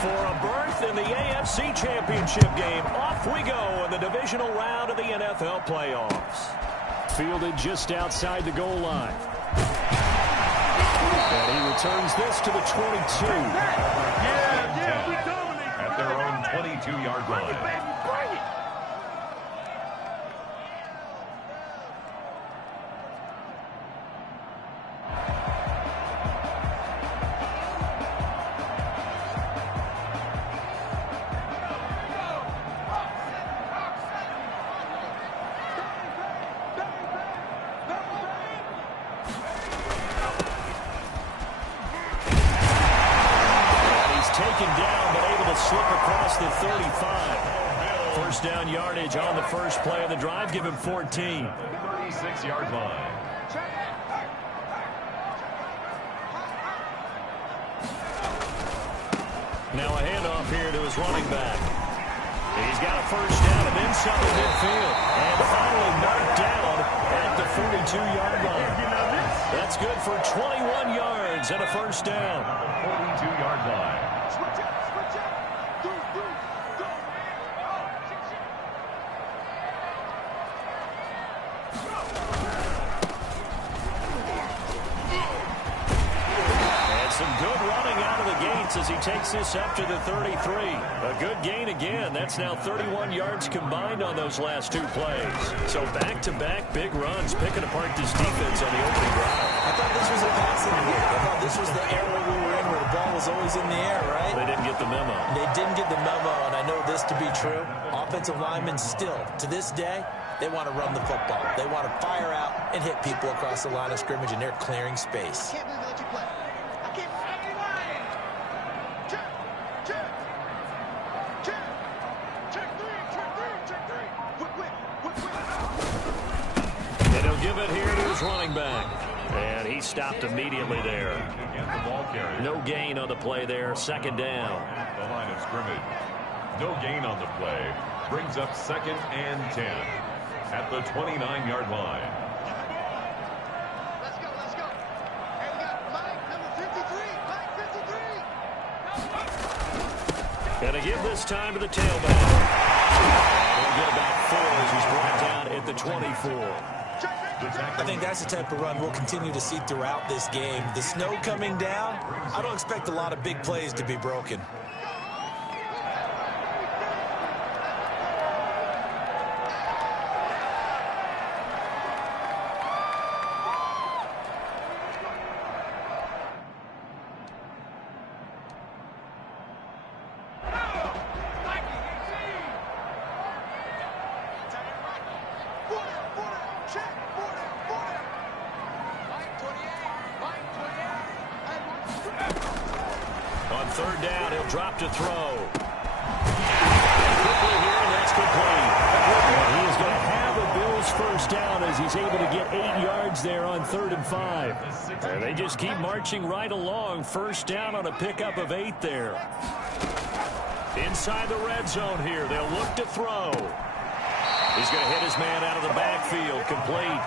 For a berth in the AFC Championship game, off we go in the divisional round of the NFL playoffs. Fielded just outside the goal line. And he returns this to the 22. At their own 22-yard line. Taken down, but able to slip across the 35. First down yardage on the first play of the drive. Give him 14. 36-yard line. Now a handoff here to his running back. He's got a first down and then some in midfield. And finally knocked down at the 42-yard line. That's good for 21 yards and a first down. 42-yard line. Some good running out of the gates as he takes this up to the 33. A good gain again. That's now 31 yards combined on those last two plays. So back-to-back big runs, picking apart this defense on the opening drive. I thought this was a passing game. I thought this was the era we were in where the ball was always in the air, right? They didn't get the memo. They didn't get the memo, and I know this to be true. Offensive linemen still, to this day, they want to run the football. They want to fire out and hit people across the line of scrimmage, and they're clearing space. Give it here to his running back. And he stopped immediately there. No gain on the play there. Second down. The line of scrimmage. No gain on the play. Brings up 2nd and 10. At the 29-yard line. Let's go. And we got Mike, number 53. Gonna give this time to the tailback. He'll get about 4 as he's brought down at the 24. I think that's the type of run we'll continue to see throughout this game. The snow coming down, I don't expect a lot of big plays to be broken. Third down, he'll drop to throw. Quickly here, and that's complete. And he is going to have a Bills first down as he's able to get 8 yards there on 3rd and 5. And they just keep marching right along. First down on a pickup of 8 there. Inside the red zone here, they'll look to throw. He's going to hit his man out of the backfield, complete.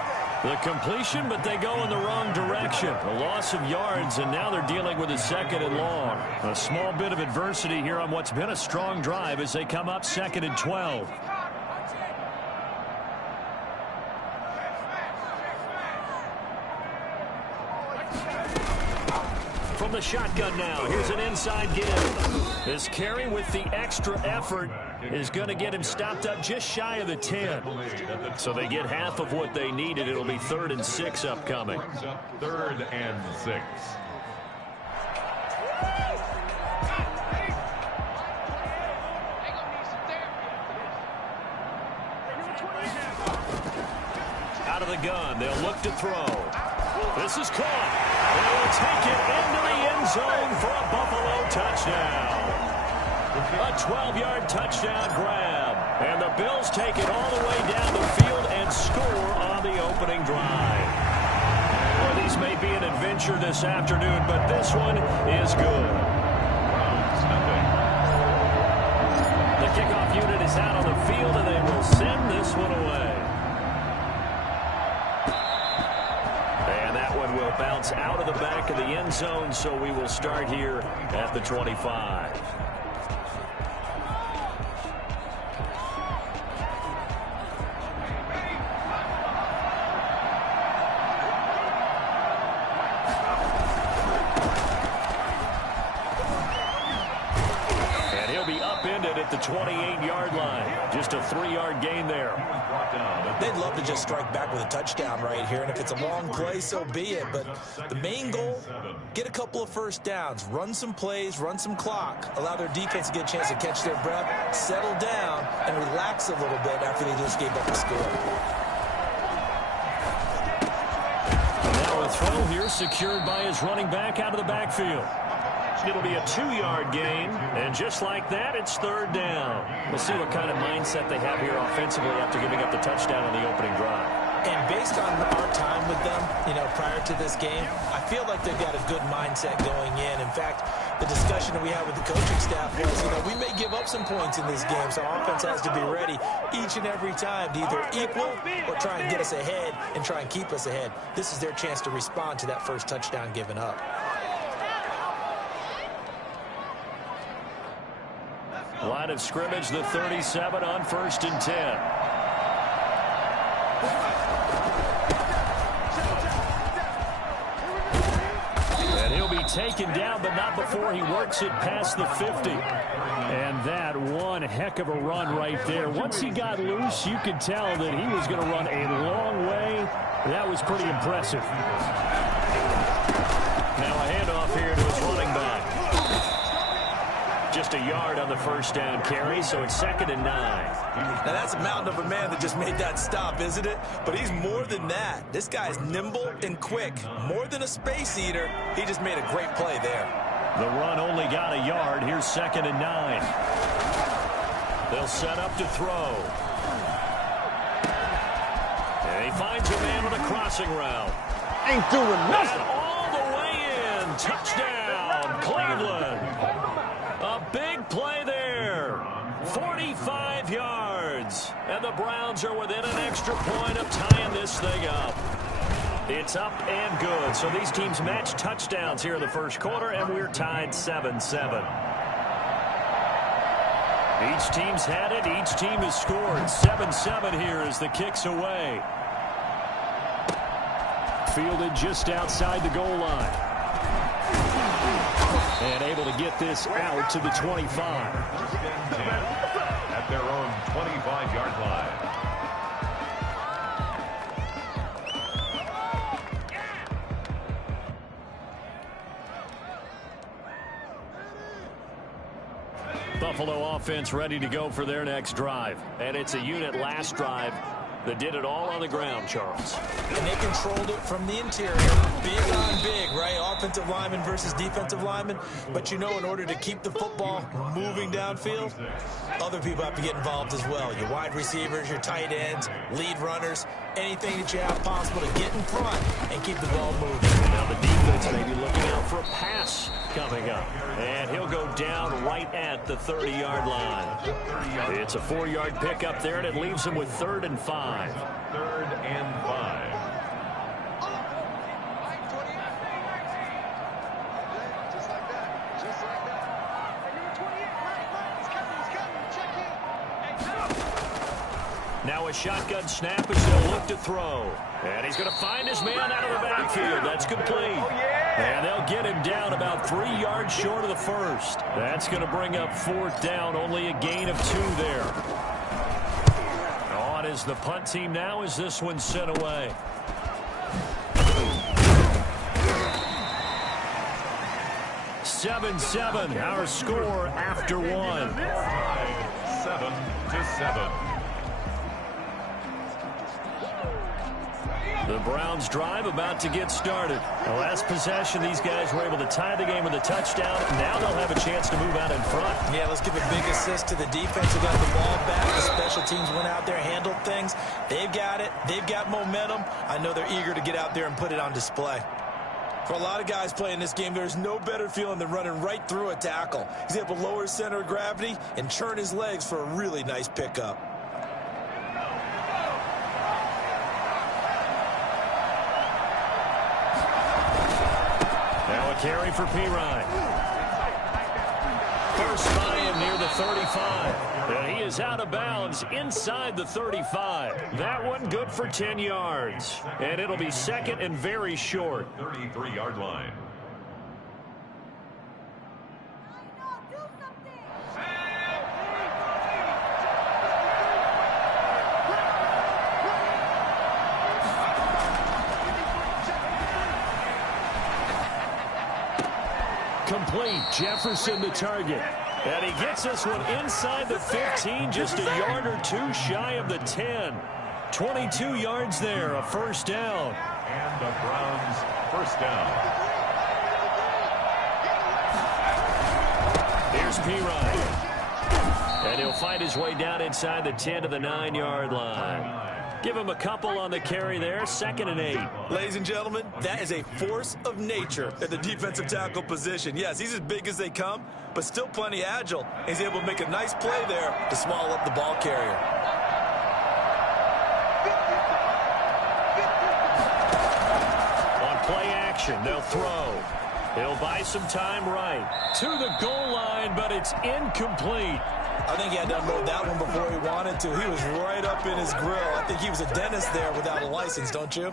The completion, but they go in the wrong direction. A loss of yards, and now they're dealing with a 2nd and long. A small bit of adversity here on what's been a strong drive as they come up 2nd and 12. From the shotgun now, here's an inside give. This carry with the extra effort is going to get him stopped up just shy of the 10. So they get half of what they needed. It'll be 3rd and 6 upcoming. 3rd and 6. Out of the gun, they'll look to throw. This is caught. They will take it into the end zone for a Buffalo touchdown. A 12-yard touchdown grab. And the Bills take it all the way down the field and score on the opening drive. Well, these may be an adventure this afternoon, but this one is good. The kickoff unit is out on the field, and they will send this one away. Will bounce out of the back of the end zone, so we will start here at the 25. the 28-yard line. Just a 3-yard gain there. They'd love to just strike back with a touchdown right here, and if it's a long play, so be it. But the main goal, get a couple of first downs, run some plays, run some clock, allow their defense to get a chance to catch their breath, settle down, and relax a little bit after they just gave up a score. Now a throw here secured by his running back out of the backfield. It'll be a 2-yard gain, and just like that, it's 3rd down. We'll see what kind of mindset they have here offensively after giving up the touchdown on the opening drive. And based on our time with them, prior to this game, I feel like they've got a good mindset going in. In fact, the discussion that we had with the coaching staff was, we may give up some points in this game, so offense has to be ready each and every time to either equal or try and get us ahead and try and keep us ahead. This is their chance to respond to that first touchdown given up. Line of scrimmage, the 37 on 1st and 10. And he'll be taken down, but not before he works it past the 50. And that one heck of a run right there. Once he got loose, you could tell that he was going to run a long way. That was pretty impressive. Now a handoff here to his running back. Just a yard on the first down carry, so it's 2nd and 9. Now that's a mountain of a man that just made that stop, isn't it? But he's more than that. This guy's nimble and quick. More than a space eater, he just made a great play there. The run only got a yard. Here's 2nd and 9. They'll set up to throw. And he finds a man on a crossing route. Ain't doing nothing. And all the way in. Touchdown, Cleveland. A big play there. 45 yards. And the Browns are within an extra point of tying this thing up. It's up and good. So these teams match touchdowns here in the first quarter, and we're tied 7-7. Each team's had it. Each team has scored. 7-7 here as the kick's away. Fielded just outside the goal line. And able to get this out to the 25. At their own 25-yard line. Buffalo offense ready to go for their next drive. And it's a unit last drive that did it all on the ground, Charles. And they controlled it from the interior. Big on big, right? Offensive lineman versus defensive lineman. But in order to keep the football moving downfield, other people have to get involved as well. Your wide receivers, your tight ends, lead runners, anything that you have possible to get in front and keep the ball moving. Now the defense may be looking out for a pass coming up. And he'll go down right at the 30-yard line. It's a 4-yard pickup there, and it leaves him with 3rd and 5. 3rd and 5. Just like that. Just like that. And number 28, right. He's coming. Check in. Now a shotgun snap as they'll look to throw. And he's going to find his man out of the backfield. That's complete. And they'll get him down about 3 yards short of the first. That's going to bring up 4th down. Only a gain of 2 there. On is the punt team now as this one's sent away. Seven, our score after one. 7-7. The Browns drive about to get started. The last possession, these guys were able to tie the game with a touchdown. Now they'll have a chance to move out in front. Yeah, let's give a big assist to the defense who got the ball back. The special teams went out there, handled things. They've got it. They've got momentum. I know they're eager to get out there and put it on display. For a lot of guys playing this game, there's no better feeling than running right through a tackle. He's able to lower his center of gravity and churn his legs for a really nice pickup. Now a carry for Pirine. First by him near the 35. And he is out of bounds inside the 35. That one good for 10 yards. And it'll be 2nd and very short. 33-yard line. complete. Jefferson the target. And he gets this one inside the 15, just a yard or two shy of the 10. 22 yards there, a first down. And the Browns first down. Here's P-Ryan. And he'll find his way down inside the 10 to the 9-yard line. Give him a couple on the carry there, 2nd and 8. Ladies and gentlemen, that is a force of nature at the defensive tackle position. Yes, he's as big as they come, but still plenty agile. He's able to make a nice play there to swallow up the ball carrier. On play action, they'll throw. He'll buy some time right. To the goal line, but it's incomplete. I think he had to unload that one before he wanted to. He was right up in his grill. I think he was a dentist there without a license, don't you?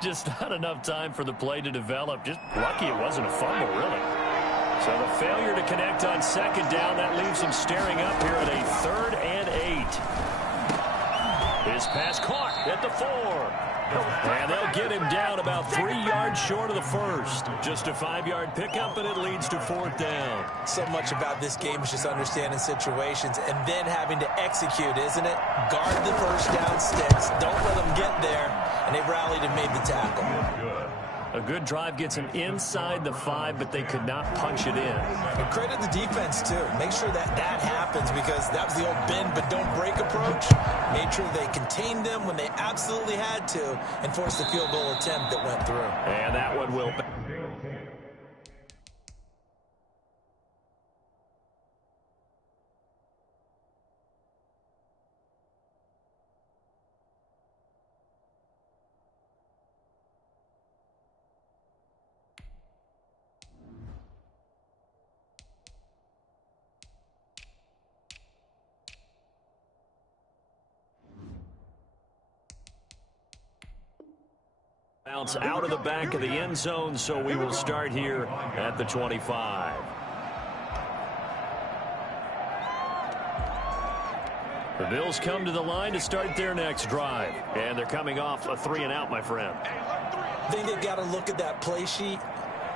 Just not enough time for the play to develop. Just lucky it wasn't a fumble, really. So the failure to connect on 2nd down, that leaves him staring up here at a 3rd and 8. His pass caught at the 4. And they'll get him down about 3 yards short of the first. Just a 5-yard pickup, and it leads to 4th down. So much about this game is just understanding situations and then having to execute, isn't it? Guard the first down sticks. Don't let them get there. And they rallied and made the tackle. A good drive gets him inside the 5, but they could not punch it in. And credit the defense, too. Make sure that that happens because that was the old bend but don't break approach. Made sure they contained them when they absolutely had to and forced the field goal attempt that went through. And that one will... bounce out of the back of the end zone, so we will start here at the 25. The Bills come to the line to start their next drive, and they're coming off a 3-and-out, my friend. I think they've got to look at that play sheet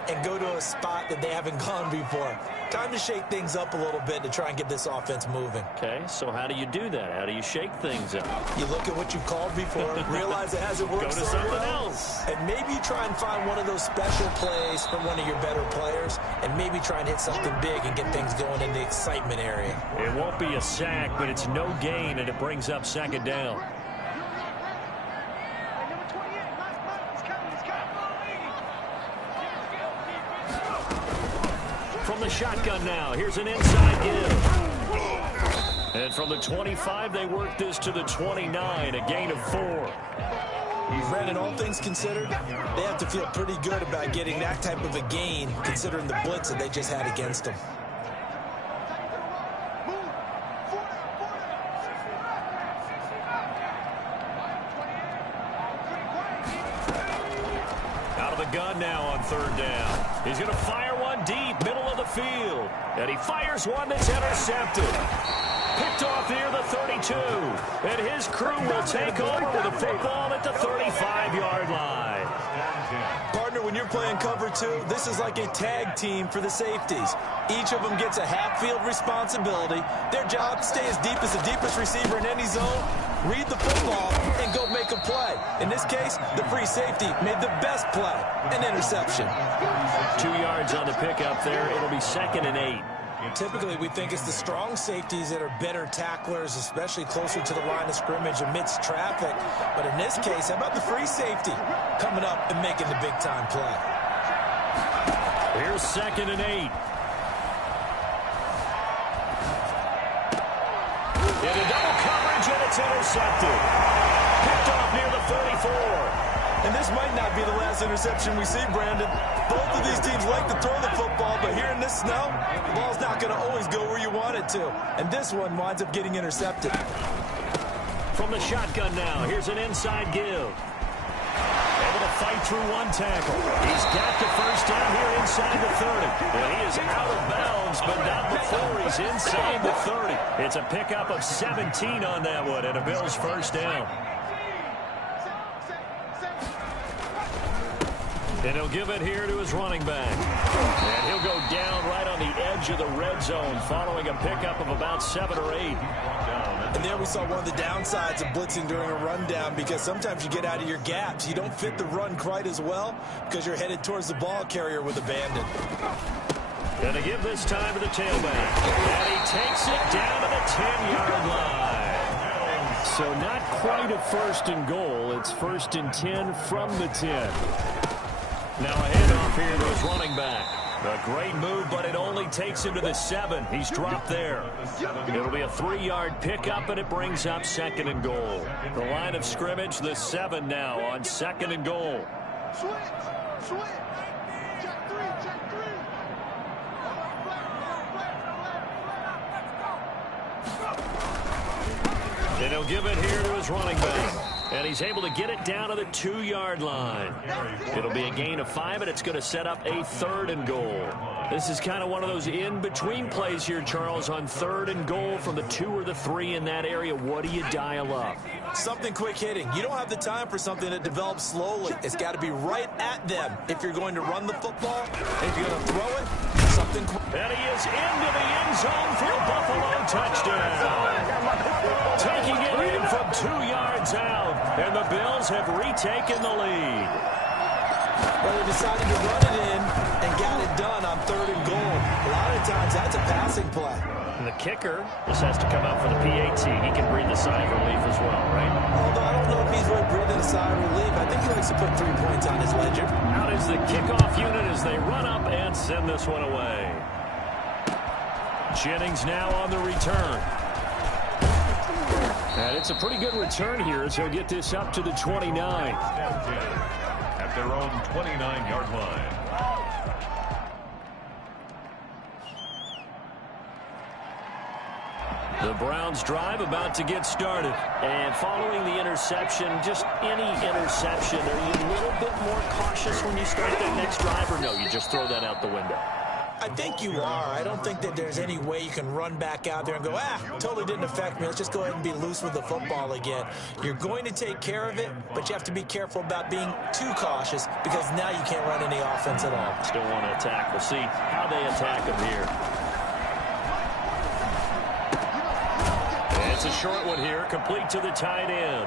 and go to a spot that they haven't gone before. Time to shake things up a little bit to try and get this offense moving. Okay, so how do you do that? How do you shake things up? You look at what you called before, realize it hasn't worked Go to so something well, else. and maybe try and find one of those special plays from one of your better players, and maybe try and hit something big and get things going in the excitement area. It won't be a sack, but it's no gain, and it brings up 2nd down. From the shotgun now, here's an inside give. And from the 25, they work this to the 29, a gain of 4. Brandon, all things considered, they have to feel pretty good about getting that type of a gain, considering the blitz that they just had against them. Out of the gun now on 3rd down. He's going to fire one deep, middle of the field. And he fires one that's intercepted. Picked off near the 32. And his crew will take over with the football at the 35-yard line. Partner, when you're playing cover 2, this is like a tag team for the safeties. Each of them gets a half-field responsibility. Their job, stay as deep as the deepest receiver in any zone, read the football, and go make a play. In this case, the free safety made the best play, an interception. 2 yards on the pickup there. It'll be 2nd and 8. Typically, we think it's the strong safeties that are better tacklers, especially closer to the line of scrimmage amidst traffic. But in this case, how about the free safety coming up and making the big-time play? Here's 2nd and 8. Into double coverage, and it's intercepted. Picked off near the 34. And this might not be the last interception we see, Brandon. Both of these teams like to throw the football, but here in this snow, the ball's not going to always go where you want it to. And this one winds up getting intercepted. From the shotgun now, here's an inside give. Able to fight through one tackle. He's got the first down here inside the 30. Well, he is out of bounds, but not before he's inside the 30. It's a pickup of 17 on that one, and a Bills first down. And he'll give it here to his running back. And he'll go down right on the edge of the red zone following a pickup of about 7 or 8. And there we saw one of the downsides of blitzing during a rundown, because sometimes you get out of your gaps. You don't fit the run quite as well because you're headed towards the ball carrier with abandon. Going to give this time to the tailback. And he takes it down to the 10-yard line. So not quite a 1st and goal. It's 1st and 10 from the 10. Now a handoff here to his running back. A great move, but it only takes him to the 7. He's dropped there. It'll be a 3-yard pickup, and it brings up 2nd and goal. The line of scrimmage, the 7 now on 2nd and goal. Switch. Check 3. And he'll give it here to his running back. And he's able to get it down to the 2-yard line. It'll be a gain of 5, and it's going to set up a 3rd and goal. This is kind of one of those in-between plays here, Charles, on 3rd and goal from the 2 or the 3 in that area. What do you dial up? Something quick hitting. You don't have the time for something that develops slowly. It's got to be right at them if you're going to run the football. If you're going to throw it, something quick. And he is into the end zone for a Buffalo touchdown. Taking it in from 2 yards out, and the Bills have retaken the lead. Well, they decided to run it in and got it done on 3rd and goal. A lot of times, that's a passing play. And the kicker just has to come out for the PAT. He can breathe a sigh of relief as well, right? Although I don't know if he's really breathing a sigh of relief. I think he likes to put 3 points on his ledger. Out is the kickoff unit as they run up and send this one away. Jennings now on the return. And it's a pretty good return here as he'll get this up to the 29. At their own 29-yard line. The Browns drive about to get started. And following the interception, just any interception, are you a little bit more cautious when you start that next drive, or no, you just throw that out the window? I think you are. I don't think that there's any way you can run back out there and go, totally didn't affect me. Let's just go ahead and be loose with the football again. You're going to take care of it, but you have to be careful about being too cautious, because now you can't run any offense at all. Still want to attack. We'll see how they attack him here. It's a short one here, complete to the tight end.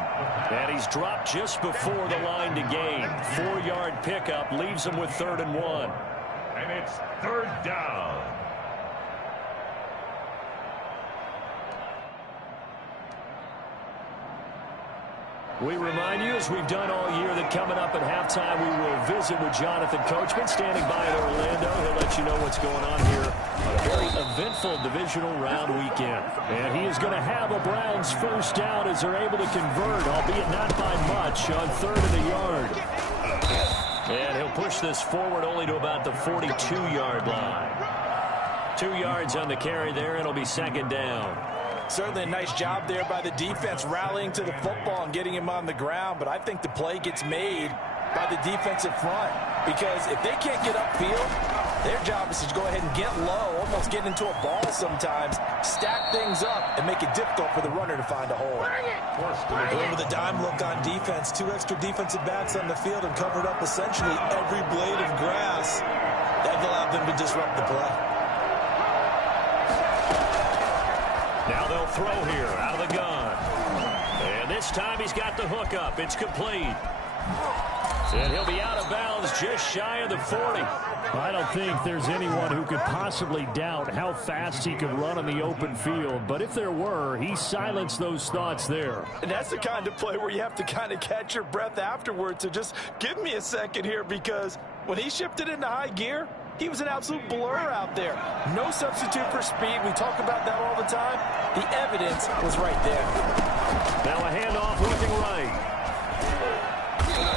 And he's dropped just before the line to gain. 4-yard pickup leaves him with 3rd and 1. And it's 3rd down. We remind you, as we've done all year, that coming up at halftime, we will visit with Jonathan Coachman standing by in Orlando. He'll let you know what's going on here on a very eventful divisional round weekend. And he is going to have a Browns 1st down as they're able to convert, albeit not by much, on 3rd and a yard. And he'll push this forward only to about the 42-yard line. 2 yards on the carry there, and it'll be 2nd down. Certainly a nice job there by the defense, rallying to the football and getting him on the ground. But I think the play gets made by the defensive front, because if they can't get upfield, their job is to go ahead and get low, almost get into a ball sometimes, stack things up, and make it difficult for the runner to find a hole. With a dime look on defense, 2 extra defensive backs on the field and covered up essentially every blade of grass. That allowed them to disrupt the play. Now they'll throw here out of the gun. And this time he's got the hook up. It's complete. And he'll be out of bounds just shy of the 40. I don't think there's anyone who could possibly doubt how fast he could run on the open field. But if there were, he silenced those thoughts there. And that's the kind of play where you have to kind of catch your breath afterwards. So just give me a second here, because when he shifted into high gear, he was an absolute blur out there. No substitute for speed. We talk about that all the time. The evidence was right there. Now a handoff looking right.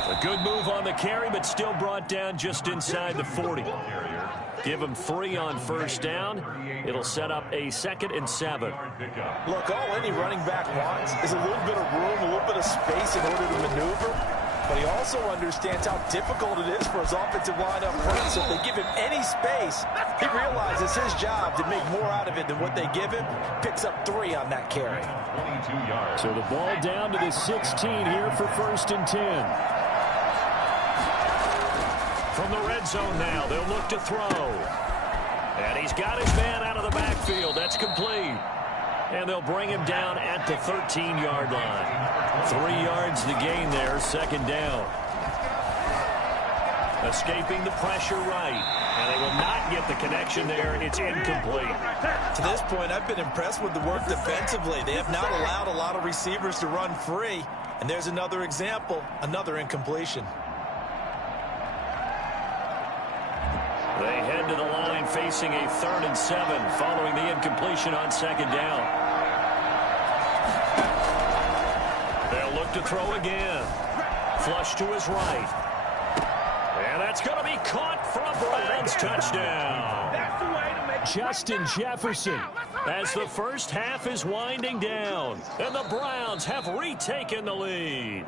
A good move on the carry, but still brought down just inside the 40. Give him 3 on 1st down. It'll set up a 2nd and 7. Look, all any running back wants is a little bit of room, a little bit of space in order to maneuver. But he also understands how difficult it is for his offensive line up front. So if they give him any space, he realizes his job to make more out of it than what they give him. Picks up 3 on that carry. 22 yards. So the ball down to the 16 here for 1st and 10. From the red zone now, they'll look to throw. And he's got his man out of the backfield. That's complete. And they'll bring him down at the 13-yard line. 3 yards to gain there, second down. Escaping the pressure right. And they will not get the connection there. It's incomplete. To this point, I've been impressed with the work defensively. They have not allowed a lot of receivers to run free. And there's another example, another incompletion. They head to the line facing a 3rd and 7 following the incompletion on second down. They'll look to throw again. Flush to his right. And that's going to be caught for a Browns touchdown. Justin Jefferson as the first half is winding down. And the Browns have retaken the lead.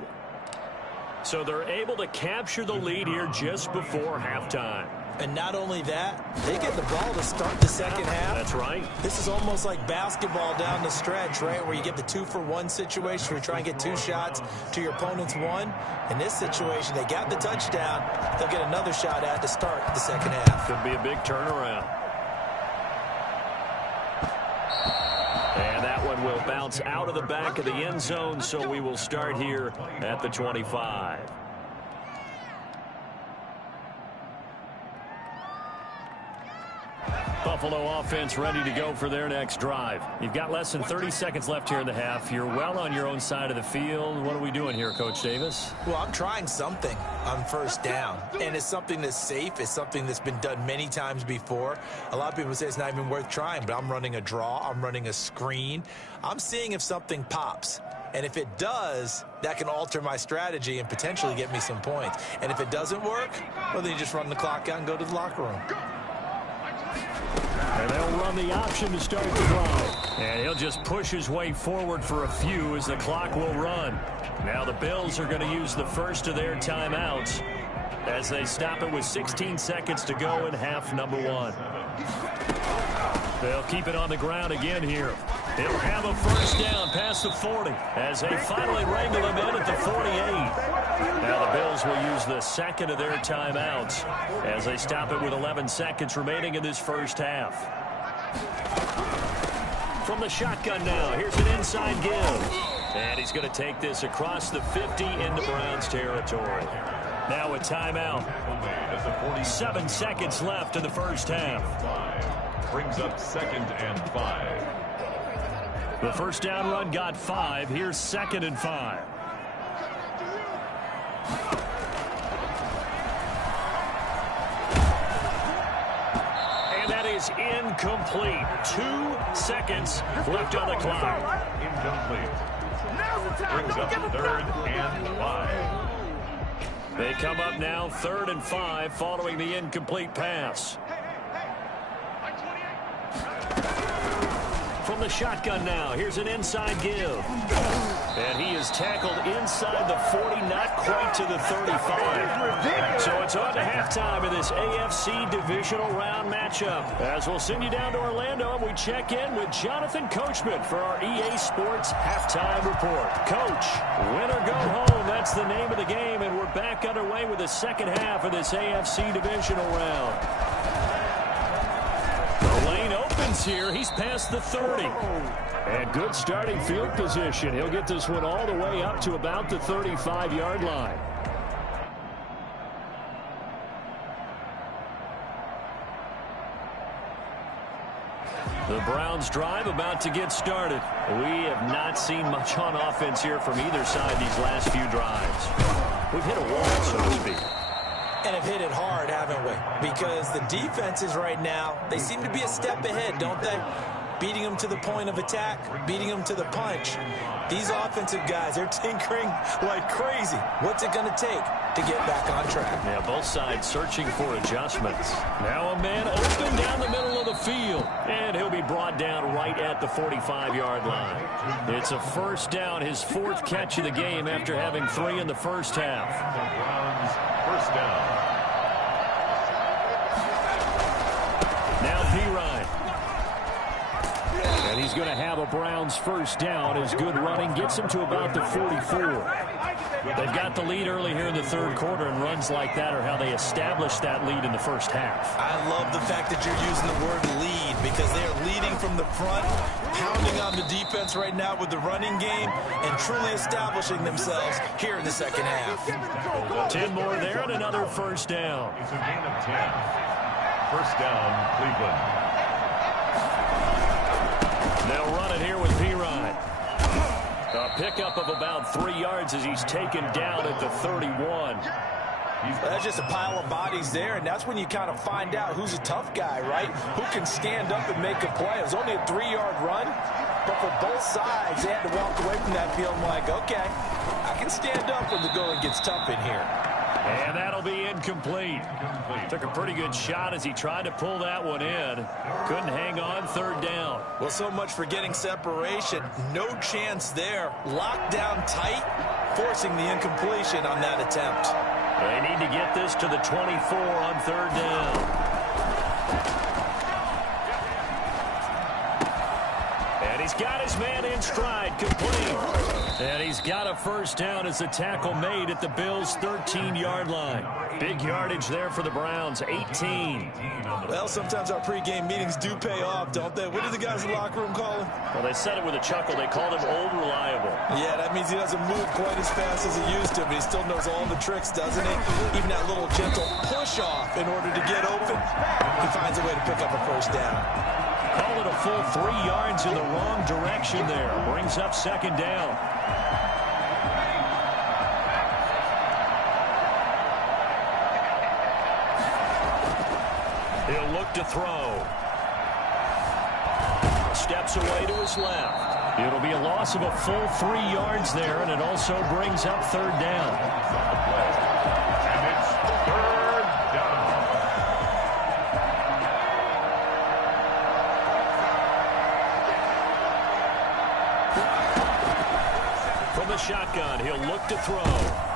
So they're able to capture the lead here just before halftime. And not only that, they get the ball to start the second half. That's right. This is almost like basketball down the stretch, right, where you get the 2-for-1 situation where you try and get 2 shots to your opponent's 1. In this situation, they got the touchdown. They'll get another shot at to start the second half. Could be a big turnaround. And that one will bounce out of the back of the end zone, so we will start here at the 25. Buffalo offense ready to go for their next drive. You've got less than 30 seconds left here in the half. You're well on your own side of the field. What are we doing here, Coach Davis? Well, I'm trying something on first down, and it's something that's safe. It's something that's been done many times before. A lot of people say it's not even worth trying, but I'm running a draw. I'm running a screen. I'm seeing if something pops. And if it does, that can alter my strategy and potentially get me some points. And if it doesn't work, well, then you just run the clock out and go to the locker room. And they'll run the option to start the drive. And he'll just push his way forward for a few as the clock will run. Now the Bills are going to use the first of their timeouts as they stop it with 16 seconds to go in half number 1. They'll keep it on the ground again here. They'll have a first down past the 40 as they finally wrangle him in at the 48. Now the Bills will use the second of their timeouts as they stop it with 11 seconds remaining in this first half. From the shotgun now, here's an inside give. And he's going to take this across the 50 into Browns territory. Now a timeout. 7 seconds left in the first half. Brings up 2nd and 5. The first down run got 5. Here's 2nd and 5. And that is incomplete. 2 seconds left on the clock. Incomplete. Brings up 3rd and 5. They come up now 3rd and 5 following the incomplete pass. From the shotgun now, here's an inside give. And he is tackled inside the 40, not quite to the 35. So it's on to halftime in this AFC divisional round matchup. As we'll send you down to Orlando, and we check in with Jonathan Coachman for our EA Sports Halftime Report. Coach, win or go home, that's the name of the game, and we're back underway with the second half of this AFC divisional round. The lane opens here. He's past the 30. And good starting field position. He'll get this one all the way up to about the 35-yard line. The Browns drive about to get started. We have not seen much on offense here from either side these last few drives. We've hit a wall, so to speak. And have hit it hard, haven't we? Because the defenses right now, they seem to be a step ahead, don't they? Beating them to the point of attack, beating them to the punch. These offensive guys, they're tinkering like crazy. What's it going to take to get back on track? Yeah, both sides searching for adjustments. Now a man open down the middle of the field. And he'll be brought down right at the 45-yard line. It's a first down, his 4th catch of the game after having 3 in the first half. Browns first down. Now P-Ryan. And he's going to have a Browns first down as good running gets him to about the 44. They've got the lead early here in the third quarter, and runs like that are how they established that lead in the first half. I love the fact that you're using the word lead because they are leading from the front, pounding on the defense right now with the running game, and truly establishing themselves here in the second half. 10 more there and another first down. It's a gain of 10. First down, Cleveland. They'll run it here with P-Ryan. A pickup of about 3 yards as he's taken down at the 31. That's just a pile of bodies there, and that's when you kind of find out who's a tough guy, right? Who can stand up and make a play. It was only a 3-yard run, but for both sides, they had to walk away from that field like, okay, I can stand up when the going gets tough in here. And that'll be incomplete. Took a pretty good shot as he tried to pull that one in. Couldn't hang on, third down. Well, so much for getting separation. No chance there. Locked down tight, forcing the incompletion on that attempt. They need to get this to the 24 on third down. And he's got his man in stride, complete. And he's got a first down as the tackle made at the Bills' 13-yard line. Big yardage there for the Browns, 18. Well, sometimes our pregame meetings do pay off, don't they? What do the guys in the locker room call him? Well, they said it with a chuckle. They called him Old Reliable. Yeah, that means he doesn't move quite as fast as he used to, but he still knows all the tricks, doesn't he? Even that little gentle push-off in order to get open. He finds a way to pick up a first down. Call it a full 3 yards in the wrong direction there. Brings up second down. He'll look to throw. Steps away to his left. It'll be a loss of a full 3 yards there, and it also brings up third down. And it's third down. From the shotgun, he'll look to throw.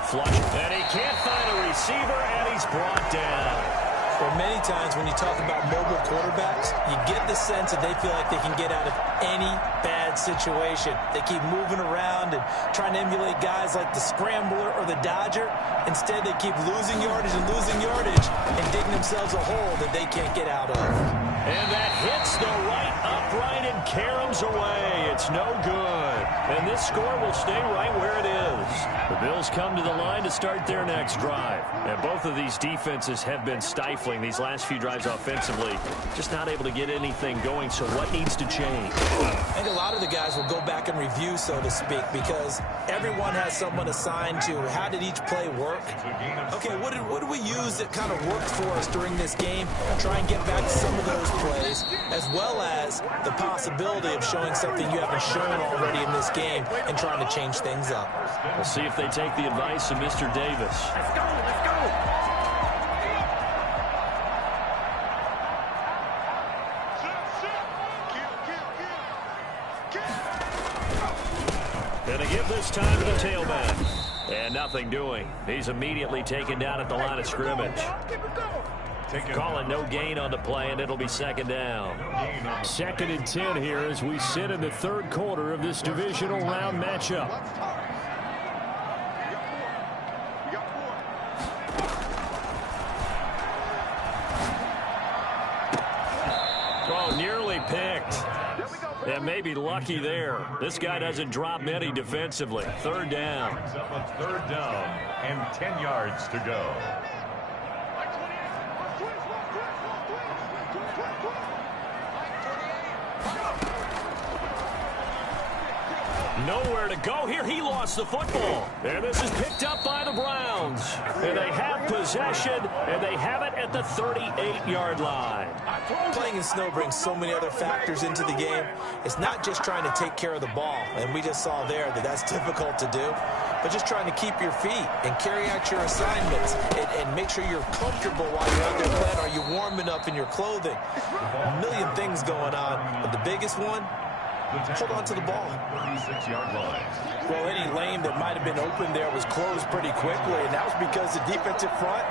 Flush, and he can't find a receiver, and he's brought down. Well, many times when you talk about mobile quarterbacks, you get the sense that they feel like they can get out of any bad situation. They keep moving around and trying to emulate guys like the scrambler or the dodger. Instead, they keep losing yardage and digging themselves a hole that they can't get out of. And that hits the right upright and caroms away. It's no good. And this score will stay right where it is. The Bills come to the line to start their next drive. And both of these defenses have been stifling these last few drives offensively. Just not able to get anything going. So what needs to change? I think a lot of the guys will go back and review, so to speak, because everyone has someone assigned to how did each play work. Okay, what did we use that kind of worked for us during this game? Try and get back to some of those plays, as well as the possibility of showing something you haven't shown already in this game and trying to change things up. We'll see if they take the advice of Mr. Davis. Let's go, let's go. Gonna give this time to the tailback. And nothing doing. He's immediately taken down at the line of scrimmage. Calling no gain on the play, and it'll be second down. Second and 10 here as we sit in the third quarter of this divisional round matchup. Oh, nearly picked. And maybe lucky there. This guy doesn't drop many defensively. Third down. Third down and 10 yards to go. Nowhere to go here. He lost the football. And this is picked up by the Browns. And they have possession, and they have it at the 38-yard line. Playing in snow brings so many other factors into the game. It's not just trying to take care of the ball, and we just saw there that that's difficult to do, but just trying to keep your feet and carry out your assignments and make sure you're comfortable while you're out there playing. Are you warm enough in your clothing? A million things going on, but the biggest one, hold on to the ball. 36-yard line. Well, any lane that might have been open there was closed pretty quickly, and that was because the defensive front,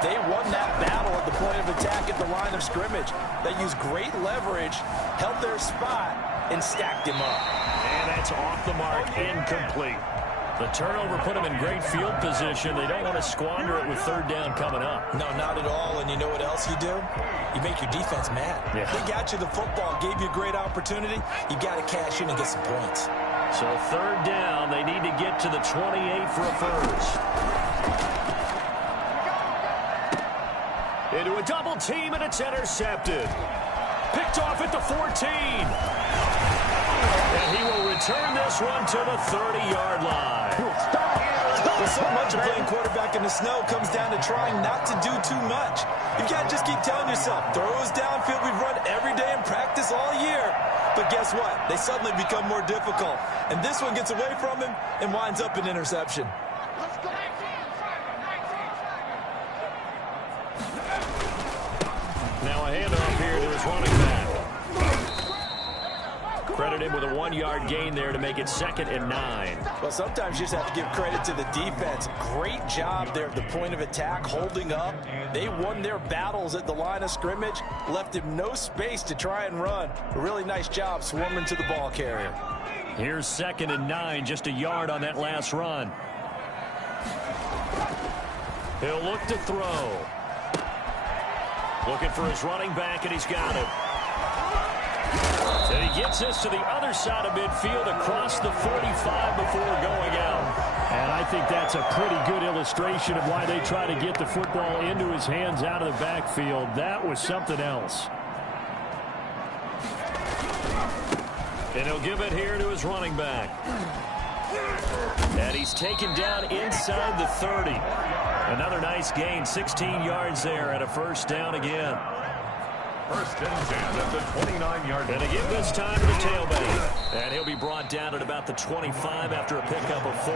they won that battle at the point of attack at the line of scrimmage. They used great leverage, held their spot, and stacked him up. And that's off the mark, incomplete. The turnover put them in great field position. They don't want to squander it with third down coming up. No, not at all. And you know what else you do? You make your defense mad. Yeah. They got you the football, gave you a great opportunity. You got to cash in and get some points. So third down, they need to get to the 28 for a first. Into a double team, and it's intercepted. Picked off at the 14. And he will return this one to the 30-yard line. Well, so much of playing quarterback in the snow comes down to trying not to do too much. You can't just keep telling yourself, throws downfield we've run every day in practice all year. But guess what? They suddenly become more difficult. And this one gets away from him and winds up an interception. Now a handoff here to his running back. Credit him with a 1-yard gain there to make it 2nd and 9. Well, sometimes you just have to give credit to the defense. Great job there at the point of attack, holding up. They won their battles at the line of scrimmage, left him no space to try and run. A really nice job swarming to the ball carrier. Here's 2nd and 9, just a yard on that last run. He'll look to throw. Looking for his running back, and he's got it. And he gets this to the other side of midfield across the 45 before going out. And I think that's a pretty good illustration of why they try to get the football into his hands out of the backfield. That was something else. And he'll give it here to his running back. And he's taken down inside the 30. Another nice gain, 16 yards there and a first down again. First and 10 at the 29-yard line. And again this time to the tailback. And he'll be brought down at about the 25 after a pickup of 4.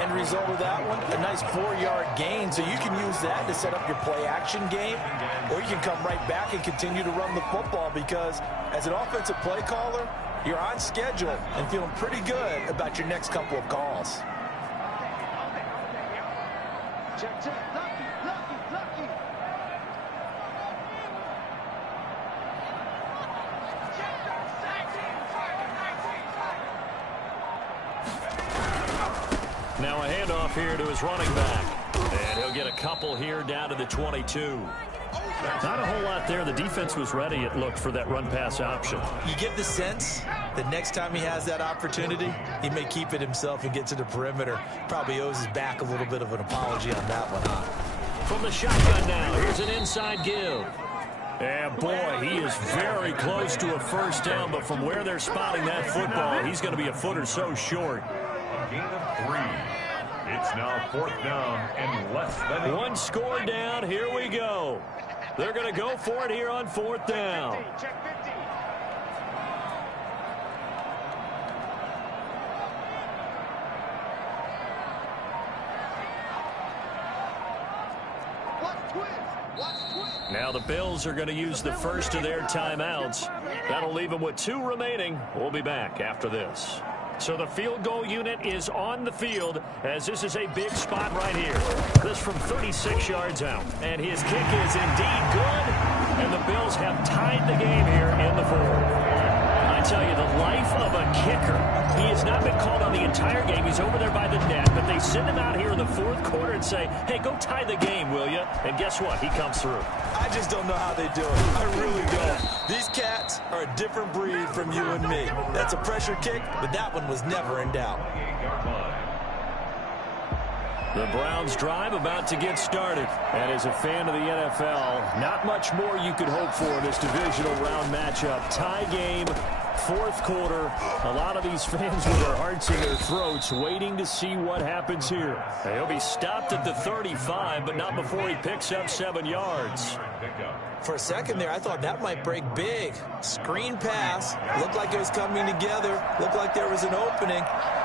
End result of that one, a nice 4-yard gain. So you can use that to set up your play-action game, or you can come right back and continue to run the football because as an offensive play caller, you're on schedule and feeling pretty good about your next couple of calls. Check, check. Lucky, lucky, lucky. Now a handoff here to his running back. And he'll get a couple here down to the 22. Not a whole lot there. The defense was ready, it looked, for that run-pass option. You get the sense that next time he has that opportunity, he may keep it himself and get to the perimeter. Probably owes his back a little bit of an apology on that one, huh? From the shotgun now, here's an inside give. And boy, he is very close to a first down, but from where they're spotting that football, he's going to be a foot or so short. A gain of 3. It's now 4th down and less than 1 score down. Here we go. They're going to go for it here on 4th down. Check 50. Watch twist. Watch twist. Now the Bills are going to use the first of their timeouts. That'll leave them with 2 remaining. We'll be back after this. So the field goal unit is on the field as this is a big spot right here. This from 36 yards out. And his kick is indeed good. And the Bills have tied the game here in the 4th. I tell you, the life of a kicker. He has not been called on the entire game. He's over there by the net. But they send him out here in the 4th quarter and say, hey, go tie the game, will you? And guess what? He comes through. I just don't know how they do it. I really don't. These cats are a different breed from you and me. That's a pressure kick, but that one was never in doubt. The Browns drive about to get started. And as a fan of the NFL, not much more you could hope for in this divisional round matchup. Tie game, 4th quarter. A lot of these fans with their hearts in their throats waiting to see what happens here. He'll be stopped at the 35, but not before he picks up 7 yards. For a second there, I thought that might break big. Screen pass. Looked like it was coming together. Looked like there was an opening.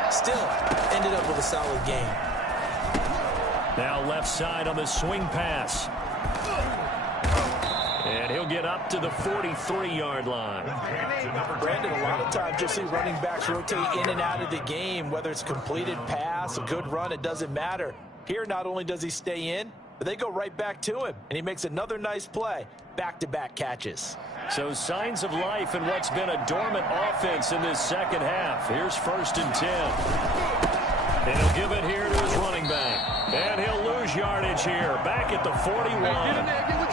Still, ended up with a solid game. Now left side on the swing pass. And he'll get up to the 43-yard line. Brandon, a lot of times you'll see running backs rotate in and out of the game, whether it's a completed pass, a good run, it doesn't matter. Here, not only does he stay in, but they go right back to him, and he makes another nice play. Back-to-back catches. So signs of life in what's been a dormant offense in this second half. Here's 1st and 10. And he'll give it here to his running back. And he'll lose yardage here. Back at the 41.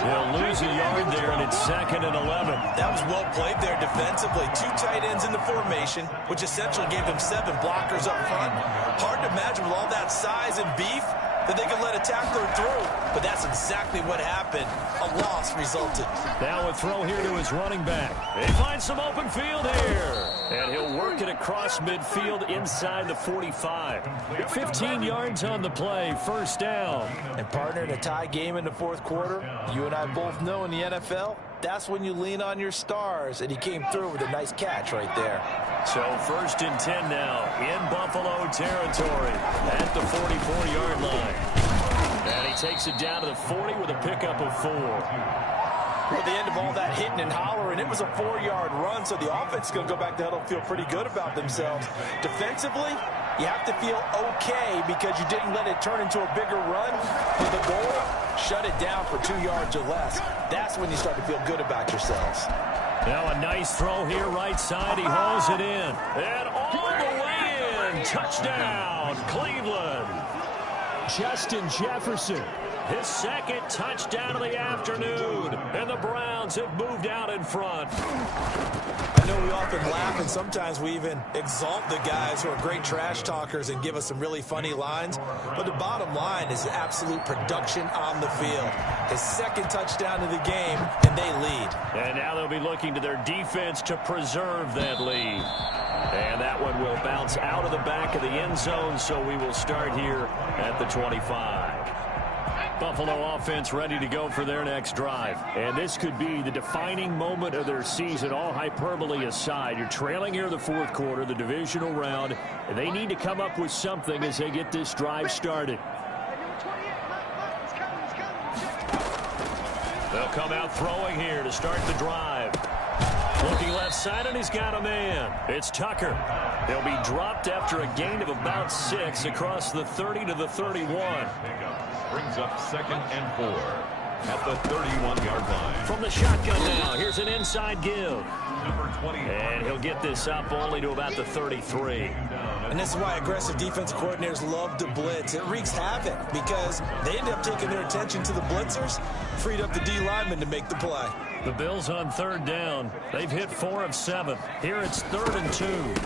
He'll lose a yard there, and it's 2nd and 11. That was well played there defensively. 2 tight ends in the formation, which essentially gave them 7 blockers up front. Hard to imagine with all that size and beef that they could let a tackler through. But that's exactly what happened. A loss resulted. Now a throw here to his running back. He finds some open field here. And he'll work it across midfield inside the 45. 15 yards on the play, 1st down. And partner, in a tie game in the 4th quarter, you and I both know in the NFL, that's when you lean on your stars. And he came through with a nice catch right there. So 1st and 10 now in Buffalo territory at the 44-yard line. And he takes it down to the 40 with a pickup of 4. Well, at the end of all that hitting and hollering, it was a 4-yard run, so the offense is going to go back to huddle and feel pretty good about themselves. Defensively, you have to feel okay because you didn't let it turn into a bigger run. For the goal, shut it down for 2 yards or less. That's when you start to feel good about yourselves. Now a nice throw here right side. He hauls it in. And all the way in. Touchdown, Cleveland. Justin Jefferson. His 2nd touchdown of the afternoon. And the Browns have moved out in front. I know we often laugh, and sometimes we even exalt the guys who are great trash talkers and give us some really funny lines. But the bottom line is absolute production on the field. His 2nd touchdown of the game, and they lead. And now they'll be looking to their defense to preserve that lead. And that one will bounce out of the back of the end zone, so we will start here at the 25. Buffalo offense ready to go for their next drive. And this could be the defining moment of their season, all hyperbole aside. You're trailing here in the 4th quarter, the divisional round, and they need to come up with something as they get this drive started. They'll come out throwing here to start the drive. Looking left side, and he's got a man. It's Tucker. He'll be dropped after a gain of about 6 across the 30 to the 31. Brings up 2nd and 4 at the 31-yard line. From the shotgun now, here's an inside give. Number 20. And he'll get this up only to about the 33. And this is why aggressive defense coordinators love to blitz. It wreaks havoc because they end up taking their attention to the blitzers, freed up the D lineman to make the play. The Bills on 3rd down. They've hit 4 of 7. Here it's 3rd and 2.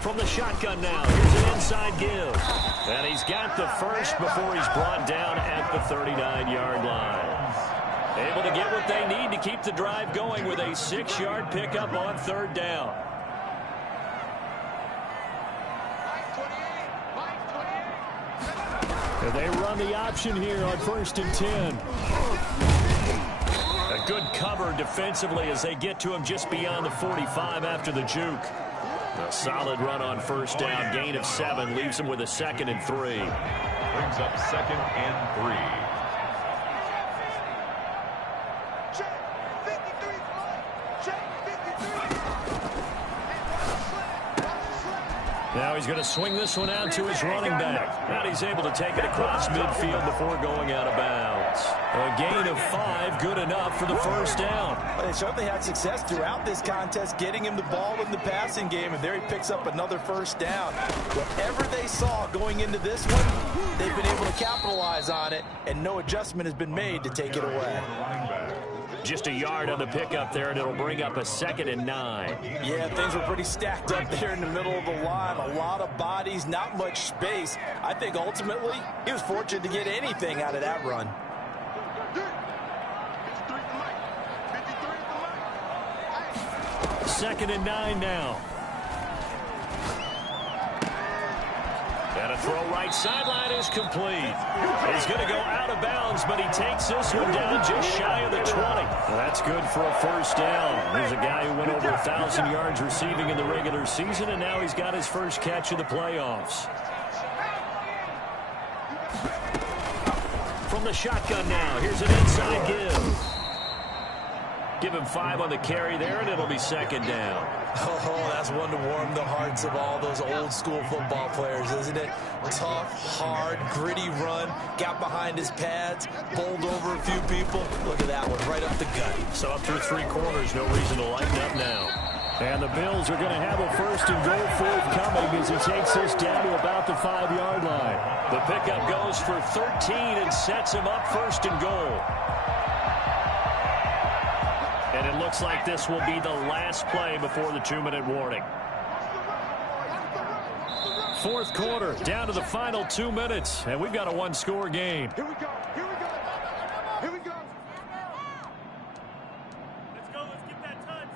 From the shotgun now, here's an inside give. And he's got the first before he's brought down at the 39-yard line. Able to get what they need to keep the drive going with a 6-yard pickup on 3rd down. And they run the option here on 1st and 10. A good cover defensively as they get to him just beyond the 45 after the juke. A solid run on 1st down. Gain of 7 leaves him with a 2nd and 3. Brings up 2nd and 3. Now he's going to swing this one out to his running back. And he's able to take it across midfield before going out of bounds. A gain of 5, good enough for the 1st down. Well, they certainly had success throughout this contest, getting him the ball in the passing game, and there he picks up another 1st down. Whatever they saw going into this one, they've been able to capitalize on it, and no adjustment has been made to take it away. Just a yard on the pickup there, and it'll bring up a 2nd and 9. Yeah, things were pretty stacked up there in the middle of the line. A lot of bodies, not much space. I think ultimately he was fortunate to get anything out of that run. 2nd and 9 now. And a throw right sideline is complete. He's going to go out of bounds, but he takes this one down just shy of the 20. Well, that's good for a 1st down. There's a guy who went over 1,000 yards receiving in the regular season, and now he's got his first catch of the playoffs. From the shotgun now, here's an inside give. Give him 5 on the carry there, and it'll be 2nd down. Oh, that's one to warm the hearts of all those old school football players, isn't it? Tough, hard, gritty run, got behind his pads, bowled over a few people. Look at that one, right up the gut. So up through 3 quarters, no reason to lighten up now. And the Bills are going to have a first and goal forthcoming as he takes this down to about the 5-yard line. The pickup goes for 13 and sets him up first and goal. And it looks like this will be the last play before the 2-minute warning. Fourth quarter, down to the final 2 minutes, and we've got a one-score game. Here we go. Here we go. Here we go. Let's go. Let's get that touch.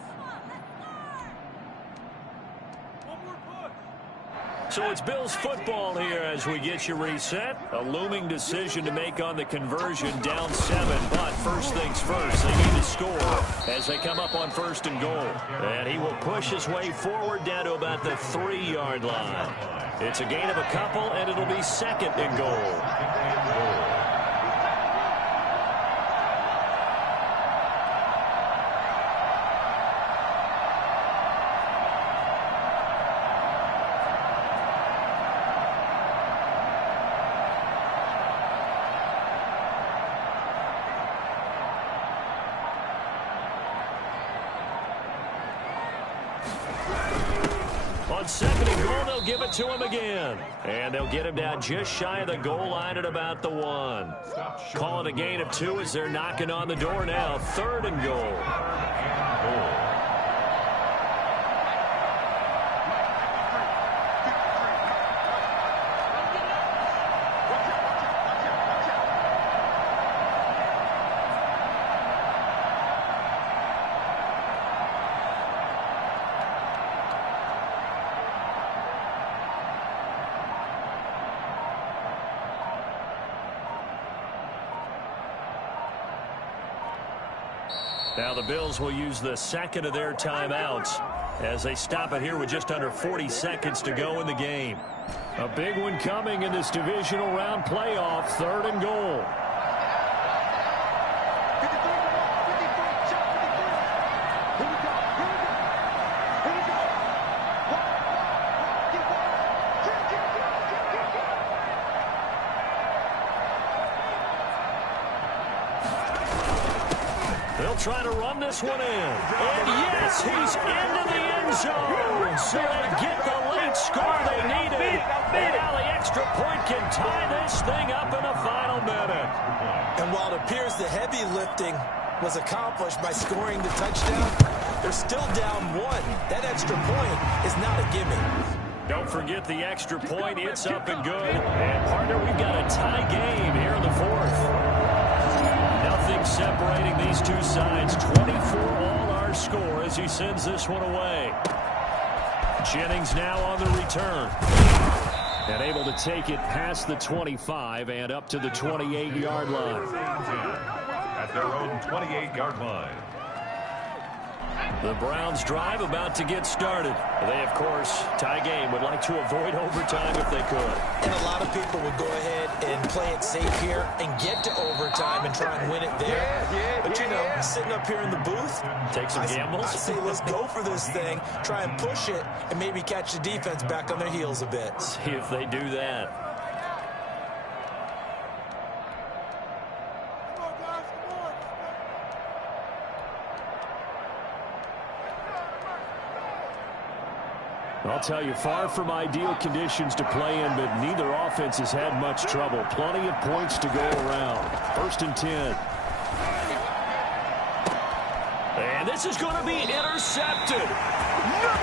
One more push. So it's Bills football here as we get you reset. A looming decision to make on the conversion, down 7. But first things first, they need to score as they come up on first and goal. And he will push his way forward down to about the 3-yard line. It's a gain of a couple, and it'll be second and goal. On second and goal, they'll give it to him again. And they'll get him down just shy of the goal line at about the 1. Call it a gain of 2 as they're knocking on the door now. Third and goal. Now the Bills will use the second of their timeouts as they stop it here with just under 40 seconds to go in the game. A big one coming in this divisional round playoff. Third and goal. They'll try to run this one in. And yes, he's into the end zone. So they get the late score they needed. And now the extra point can tie this thing up in the final minute. And while it appears the heavy lifting was accomplished by scoring the touchdown, they're still down 1. That extra point is not a gimme. Don't forget the extra point. It's up and good. And, partner, we've got a tie game here in the fourth. Nothing separating these two sides. 24-all our score as he sends this one away. Jennings now on the return. And able to take it past the 25 and up to the 28-yard line. At their own 28-yard line. The Browns drive about to get started. They, of course, tie game, would like to avoid overtime if they could. And a lot of people would go ahead and play it safe here and get to overtime and try and win it there. But, you know, sitting up here in the booth, take some gambles. I say let's go for this thing, try and push it, and maybe catch the defense back on their heels a bit. See if they do that. I'll tell you, far from ideal conditions to play in, but neither offense has had much trouble. Plenty of points to go around. First and 10. And this is going to be intercepted.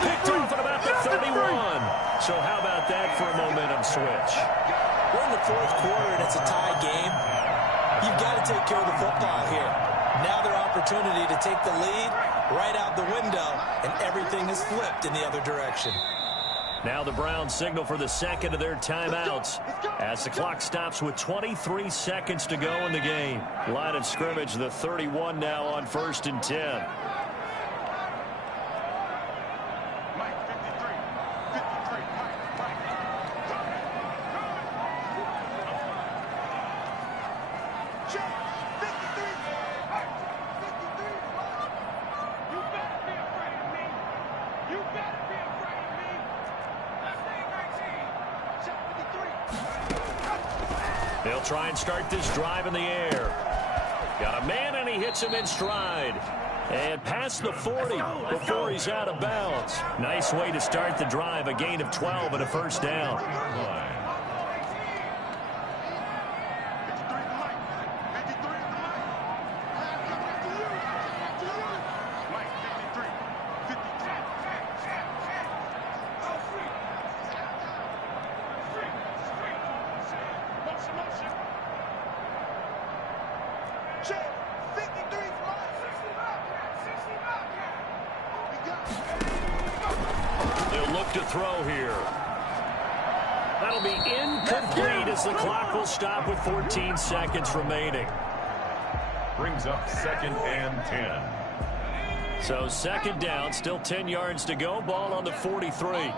Picked off at about the 31. So how about that for a momentum switch? We're in the fourth quarter, and it's a tie game. You've got to take care of the football here. Now their opportunity to take the lead right out the window, and everything is flipped in the other direction. Now the Browns signal for the second of their timeouts as the clock stops with 23 seconds to go in the game. Line of scrimmage, the 31 now on first and 10. They'll try and start this drive in the air. Got a man, and he hits him in stride. And past the 40 before he's out of bounds. Nice way to start the drive. A gain of 12 and a first down. They'll look to throw here. That'll be incomplete as the clock will stop with 14 seconds remaining. Brings up 2nd and 10. So 2nd down, still 10 yards to go. Ball on the 43.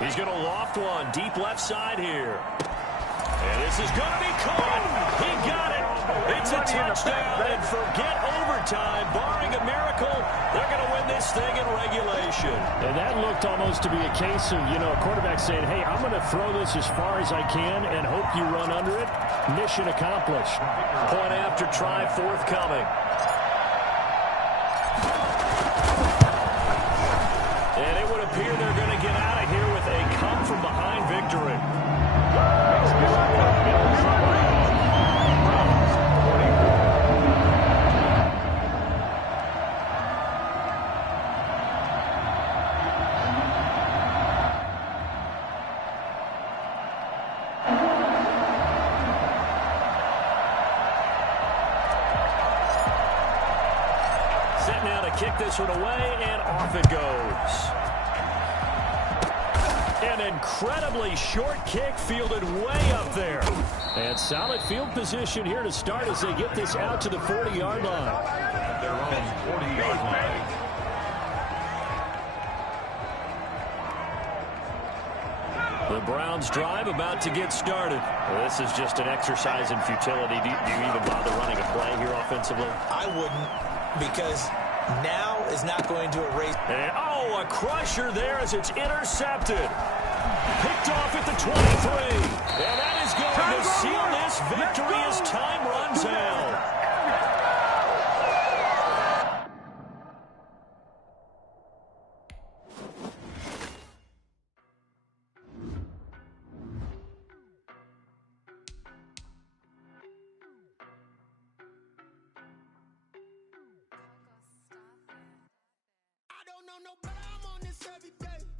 He's going to loft one deep left side here. And this is going to be caught. He got it. It's a touchdown. And forget overtime. Barring a miracle, they're going to win this thing in regulation. And that looked almost to be a case of, a quarterback saying, hey, I'm going to throw this as far as I can and hope you run under it. Mission accomplished. Point after try forthcoming. And it would appear they're going to get out of here with a come-from-behind victory. Set now to kick this one away, and off it goes. An incredibly short kick fielded way up there. And solid field position here to start as they get this out to the 40-yard line. At their own 40-yard line. The Browns drive about to get started. Well, this is just an exercise in futility. Do you even bother running a play here offensively? I wouldn't, because now is not going to erase. And, a crusher there as it's intercepted. Picked off at the 23. And that is going to seal this victory as time runs out.